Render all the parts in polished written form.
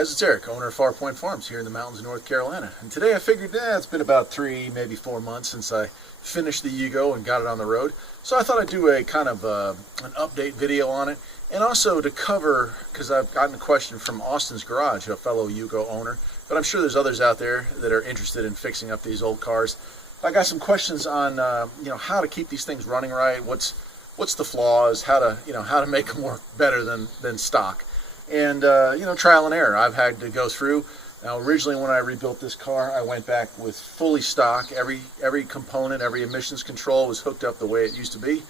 guys, it's Eric, owner of Farpoint Farms here in the mountains of North Carolina. And today I figured, it's been about 3, maybe 4 months since I finished the Yugo and got it on the road. So I thought I'd do a kind of an update video on it. And also to cover, because I've gotten a question from Austin's Garage, a fellow Yugo owner, but I'm sure there's others out there that are interested in fixing up these old cars. I got some questions on how to keep these things running right, what's the flaws, how to make them work better than stock. And trial and error I've had to go through. Now originally when I rebuilt this car, I went back with fully stock. Every component, every emissions control was hooked up the way it used to be.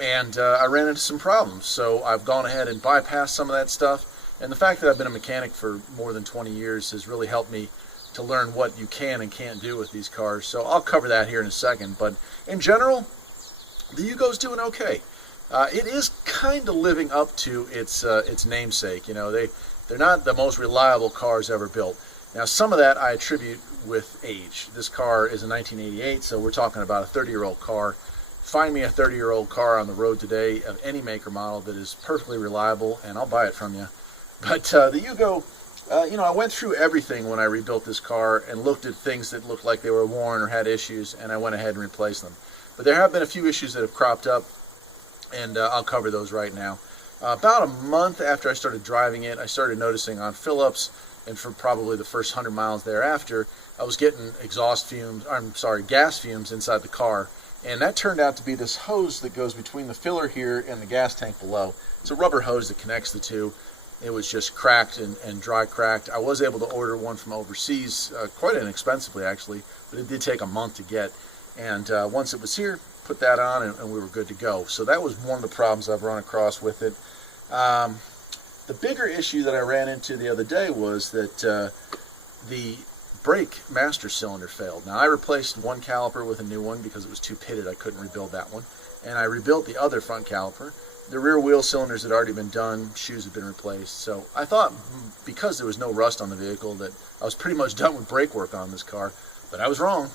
And I ran into some problems. So I've gone ahead and bypassed some of that stuff. And the fact that I've been a mechanic for more than 20 years has really helped me to learn what you can and can't do with these cars. So I'll cover that here in a second. But in general, the Yugo's doing okay. It is kind of living up to its namesake. They're not the most reliable cars ever built. Now, some of that I attribute with age. This car is a 1988, so we're talking about a 30-year-old car. Find me a 30-year-old car on the road today of any make or model that is perfectly reliable, and I'll buy it from you. But the Yugo, I went through everything when I rebuilt this car and looked at things that looked like they were worn or had issues, and I went ahead and replaced them. But there have been a few issues that have cropped up, and I'll cover those right now. About a month after I started driving it, I started noticing on fill-ups, and for probably the first 100 miles thereafter, I was getting gas fumes inside the car. And that turned out to be this hose that goes between the filler here and the gas tank below. It's a rubber hose that connects the two. It was just cracked and dry cracked. I was able to order one from overseas, quite inexpensively actually, but it did take a month to get. And once it was here, put that on and we were good to go. So that was one of the problems I've run across with it. The bigger issue that I ran into the other day was that the brake master cylinder failed. Now I replaced one caliper with a new one because it was too pitted. I couldn't rebuild that one. And I rebuilt the other front caliper. The rear wheel cylinders had already been done, shoes had been replaced. So I thought because there was no rust on the vehicle that I was pretty much done with brake work on this car, but I was wrong.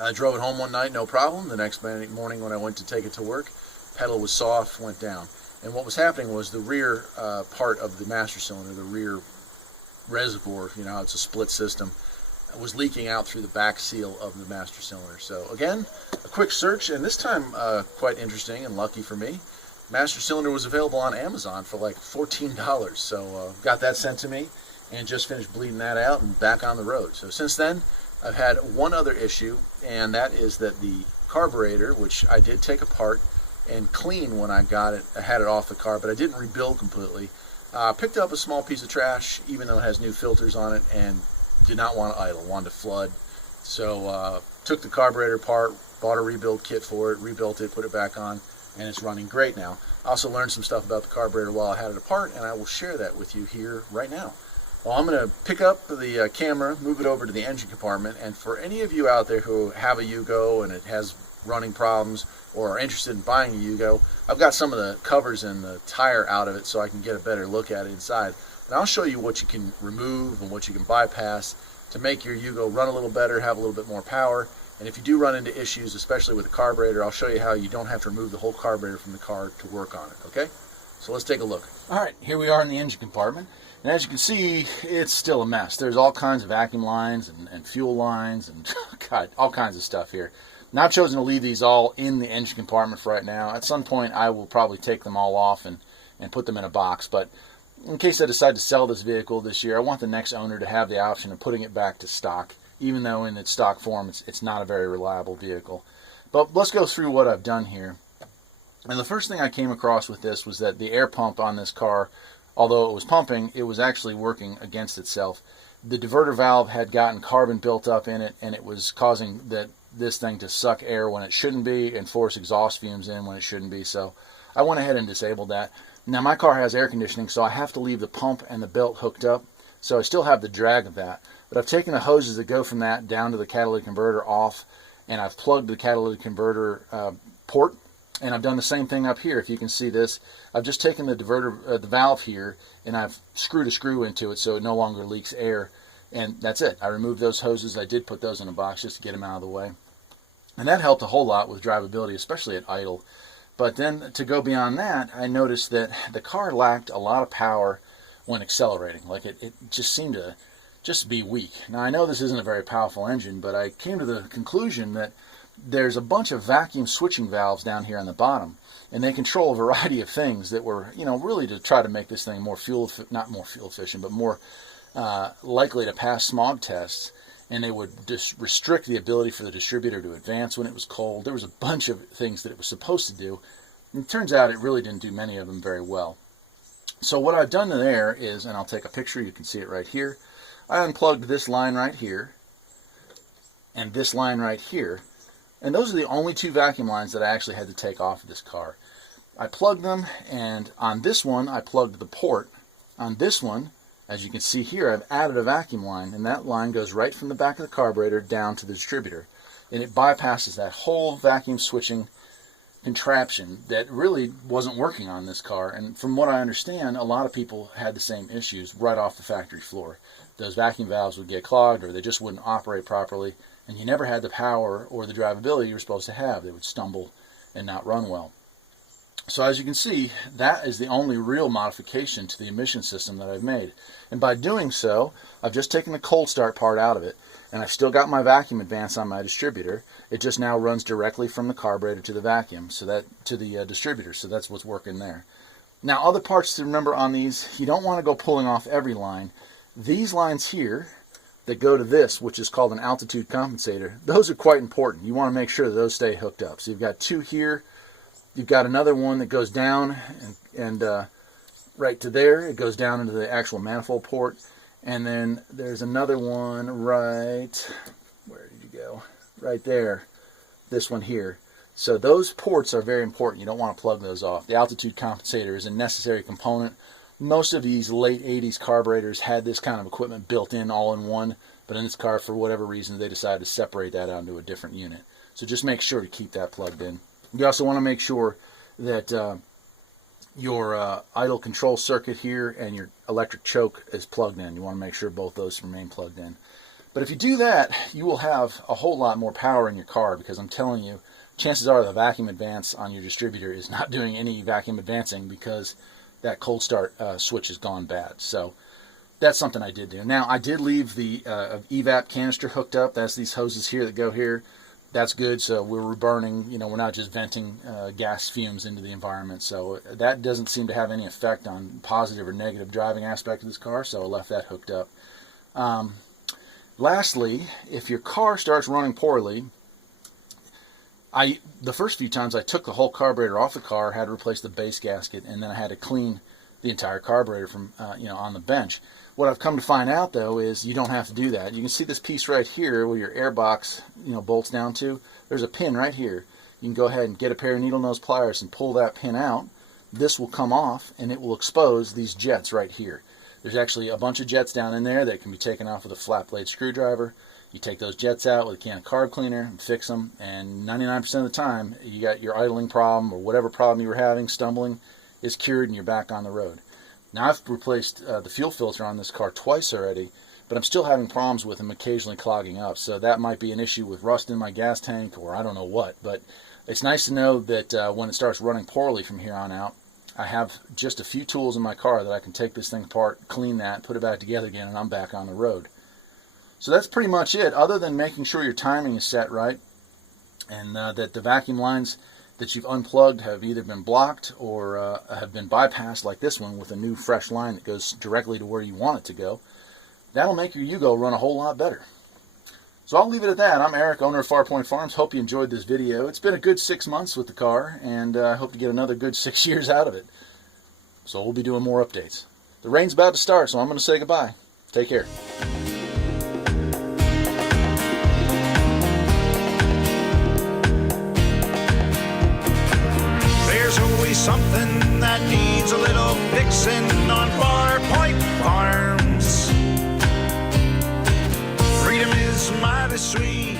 I drove it home one night, no problem. The next morning when I went to take it to work, pedal was soft, went down. And what was happening was the rear part of the master cylinder, the rear reservoir, it's a split system, was leaking out through the back seal of the master cylinder. So again, a quick search, and this time quite interesting and lucky for me, master cylinder was available on Amazon for like $14. So got that sent to me and just finished bleeding that out and back on the road. So since then, I've had one other issue, and that is that the carburetor, which I did take apart and clean when I got it, I had it off the car, but I didn't rebuild completely. Picked up a small piece of trash, even though it has new filters on it, and did not want to idle, wanted to flood. So took the carburetor apart, bought a rebuild kit for it, rebuilt it, put it back on, and it's running great now. I also learned some stuff about the carburetor while I had it apart, and I will share that with you here right now. Well, I'm going to pick up the camera, move it over to the engine compartment, and for any of you out there who have a Yugo and it has running problems or are interested in buying a Yugo, I've got some of the covers and the tire out of it so I can get a better look at it inside. And I'll show you what you can remove and what you can bypass to make your Yugo run a little better, have a little bit more power. And if you do run into issues, especially with the carburetor, I'll show you how you don't have to remove the whole carburetor from the car to work on it, okay? So let's take a look. All right, here we are in the engine compartment. And as you can see, it's still a mess. There's all kinds of vacuum lines and fuel lines and God, all kinds of stuff here. Now I've chosen to leave these all in the engine compartment for right now. At some point I will probably take them all off and put them in a box. But in case I decide to sell this vehicle this year, I want the next owner to have the option of putting it back to stock, even though in its stock form it's not a very reliable vehicle. But let's go through what I've done here. And the first thing I came across with this was that the air pump on this car, although it was pumping, it was actually working against itself. The diverter valve had gotten carbon built up in it, and it was causing this thing to suck air when it shouldn't be and force exhaust fumes in when it shouldn't be. So I went ahead and disabled that. Now my car has air conditioning, so I have to leave the pump and the belt hooked up. So I still have the drag of that. But I've taken the hoses that go from that down to the catalytic converter off, and I've plugged the catalytic converter port. And I've done the same thing up here. If you can see this, I've just taken the diverter, the valve here, and I've screwed a screw into it so it no longer leaks air. And that's it. I removed those hoses. I did put those in a box just to get them out of the way. And that helped a whole lot with drivability, especially at idle. But then to go beyond that, I noticed that the car lacked a lot of power when accelerating. Like it just seemed to just be weak. Now I know this isn't a very powerful engine, but I came to the conclusion that there's a bunch of vacuum switching valves down here on the bottom, and they control a variety of things that were, really to try to make this thing more not more fuel efficient, but more likely to pass smog tests. And they would just restrict the ability for the distributor to advance when it was cold. There was a bunch of things that it was supposed to do, and it turns out it really didn't do many of them very well. So what I've done there is, and I'll take a picture, you can see it right here, I unplugged this line right here and this line right here, and those are the only two vacuum lines that I actually had to take off of this car. I plugged them, and on this one I plugged the port. On this one, as you can see here, I've added a vacuum line, and that line goes right from the back of the carburetor down to the distributor, and it bypasses that whole vacuum switching contraption that really wasn't working on this car. And from what I understand, a lot of people had the same issues right off the factory floor. Those vacuum valves would get clogged, or they just wouldn't operate properly, and you never had the power or the drivability you were supposed to have. They would stumble and not run well. So as you can see, that is the only real modification to the emission system that I've made. And by doing so, I've just taken the cold start part out of it, and I've still got my vacuum advance on my distributor. It just now runs directly from the carburetor to the vacuum, so that to the distributor. So that's what's working there. Now, other parts to remember on these: you don't want to go pulling off every line. These lines here that go to this, which is called an altitude compensator, those are quite important. You want to make sure that those stay hooked up. So you've got two here. You've got another one that goes down and right to there. It goes down into the actual manifold port. And then there's another one right, where did you go? Right there, this one here. So those ports are very important. You don't want to plug those off. The altitude compensator is a necessary component. Most of these late 80s carburetors had this kind of equipment built in all in one, but in this car, for whatever reason, they decided to separate that out into a different unit. So just make sure to keep that plugged in. You also want to make sure that your idle control circuit here and your electric choke is plugged in. You want to make sure both those remain plugged in. But if you do that, you will have a whole lot more power in your car, because I'm telling you, chances are the vacuum advance on your distributor is not doing any vacuum advancing because that cold start switch has gone bad. So that's something I did do. Now, I did leave the evap canister hooked up. That's these hoses here that go here. That's good, so we're burning, we're not just venting gas fumes into the environment. So that doesn't seem to have any effect on positive or negative driving aspect of this car, so I left that hooked up. Lastly, if your car starts running poorly, the first few times I took the whole carburetor off the car, had to replace the base gasket, and then I had to clean the entire carburetor from on the bench. What I've come to find out, though, is you don't have to do that. You can see this piece right here where your air box bolts down to. There's a pin right here. You can go ahead and get a pair of needle nose pliers and pull that pin out. This will come off, and it will expose these jets right here. There's actually a bunch of jets down in there that can be taken off with a flat blade screwdriver. You take those jets out with a can of carb cleaner and fix them, and 99% of the time, you got your idling problem or whatever problem you were having, stumbling, is cured and you're back on the road. Now, I've replaced the fuel filter on this car twice already, but I'm still having problems with them occasionally clogging up. So that might be an issue with rust in my gas tank, or I don't know what. But it's nice to know that when it starts running poorly from here on out, I have just a few tools in my car that I can take this thing apart, clean that, put it back together again, and I'm back on the road. So that's pretty much it, other than making sure your timing is set right, and that the vacuum lines that you've unplugged have either been blocked or have been bypassed, like this one, with a new fresh line that goes directly to where you want it to go. That'll make your Yugo run a whole lot better. So I'll leave it at that. I'm Eric, owner of Farpoint Farms. Hope you enjoyed this video. It's been a good 6 months with the car, and I hope to get another good 6 years out of it. So we'll be doing more updates. The rain's about to start, so I'm going to say goodbye. Take care. Something that needs a little fixing on Farpoint Farms. Freedom is mighty sweet.